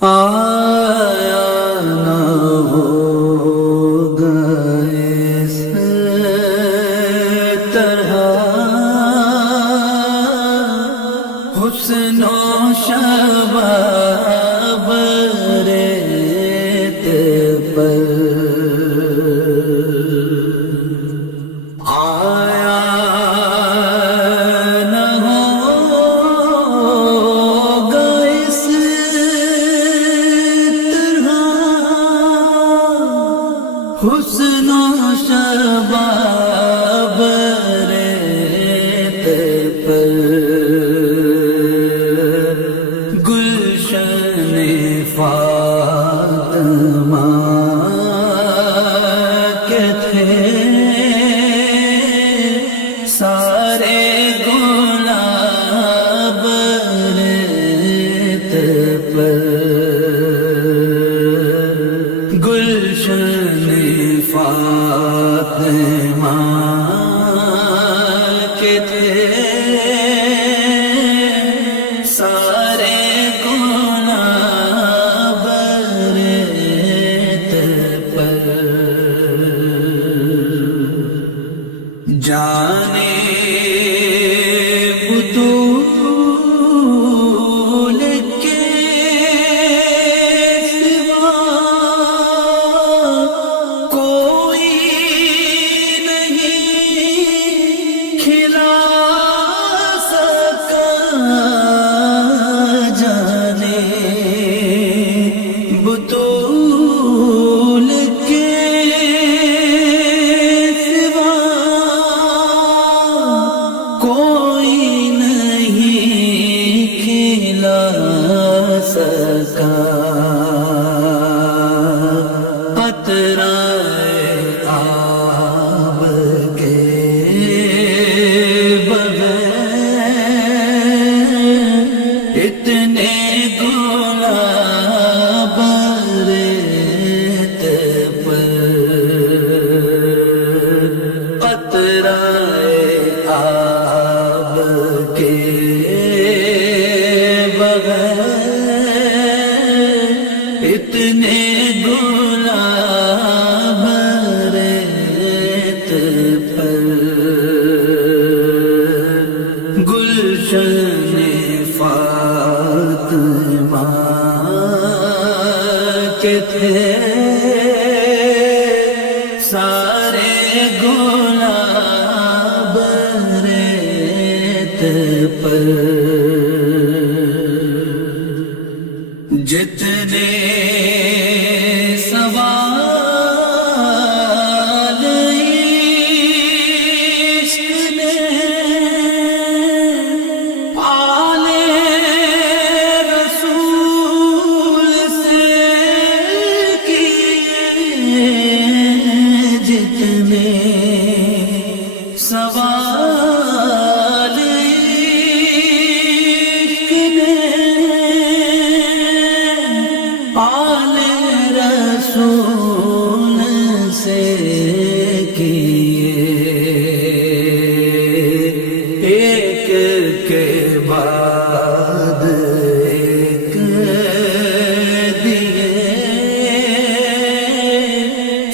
آیا نہ ہوگا اس طرح حسن و شباب ریت پر آیا نہ ہوگا اس طرح حسن و شباب ریت پر گلشن فاطمہ کے تھے سارے گلاب ریت پر گلشن فاطمہ کے تھے سارے گلاب ریت پر جانے بطول کے سوا کوئی نہیں کھلا سکا جانے بطول کے سوا کوئی نہیں کھلا سکا قطرہ آب کے بغیر اتنے گلاب ریت پر قطرہ آب کے بغیر اتنے گلاب ریت پر گلشن فاطمہ کے تھے سارے گلاب ریت پر جتنے سوال عشق نے آل رسول سے کیے جتنے سوال عشق نے آل رسول سے کیے ایک کے بعد ایک دیے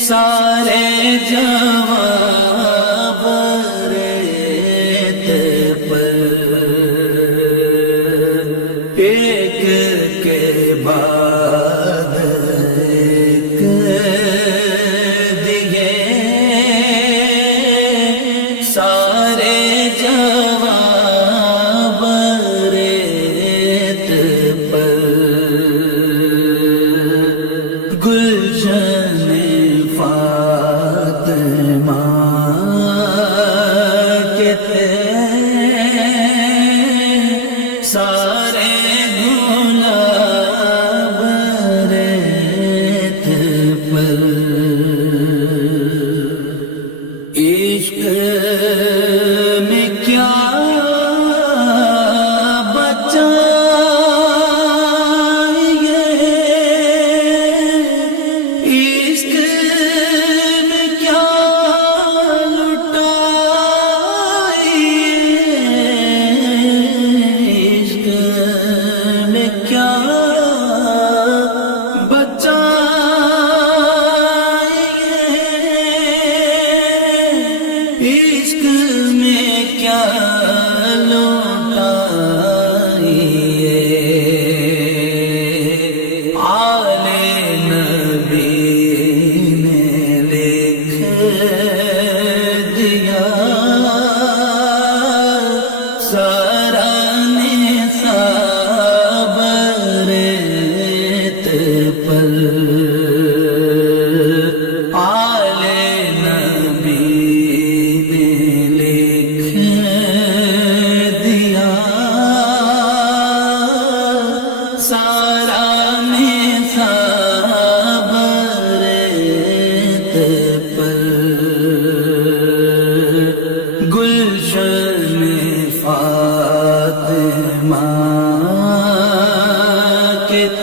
سارے جواب ریت پر ایک کے بعد ایک دیے سارے جواب ریت پر گلشن فاطمہ کے تھے سارے گلاب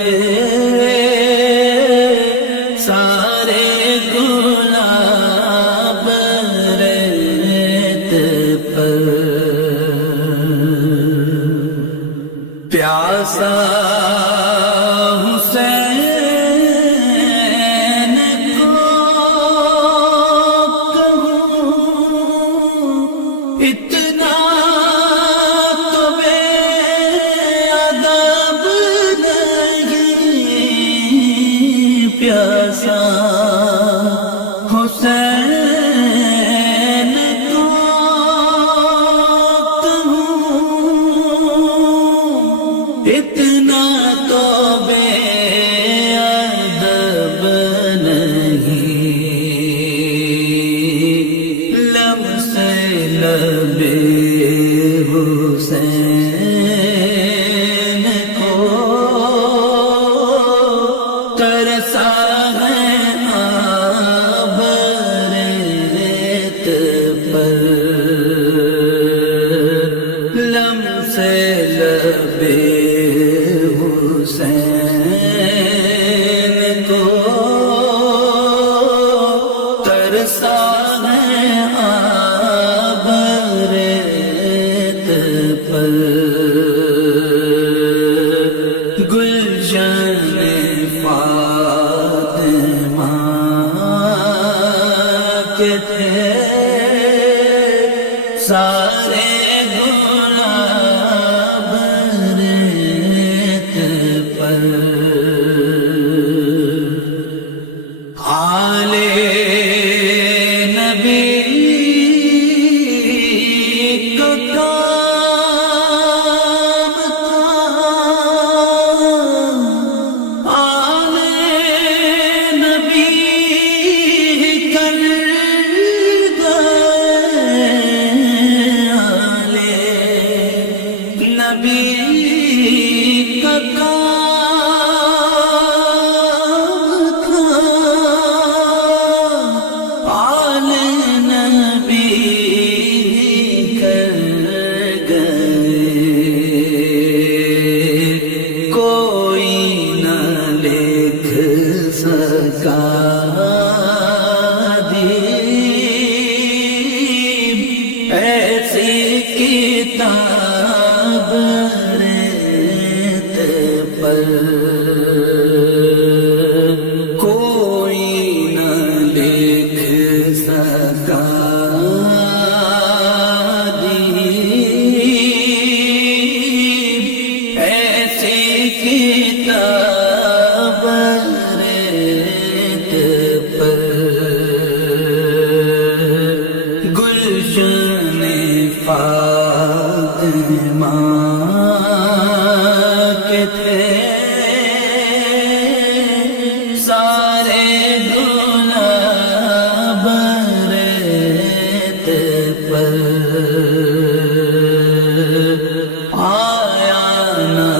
تھے سارے گلاب ریت پر، پیاسا حسین کو کہوں اتنا تو بے ادب نہیں، پیاسا حسین کو کہوں اتنا تو بے ادب نہیں، لب سے لب حسین کو ترسا ہے آب ریت پر، لم سے لب حسین کو ترسا ہے آب ریت پر، گلشن فاطمہ کے تھے سارے گلاب ریت پر، آل نبی کو کام تھا، آل نبی کر گئے، آل نبی کا کام تھا، آل نبی کر گئے، کوئی نہ لکھ سکا ایسی کتاب ریت پر، کوئی نہ لکھ سکا ایسی کتاب ریت پر، گلشن فاطمہ کے تھے سارے گلاب ریت پر، آیا نہ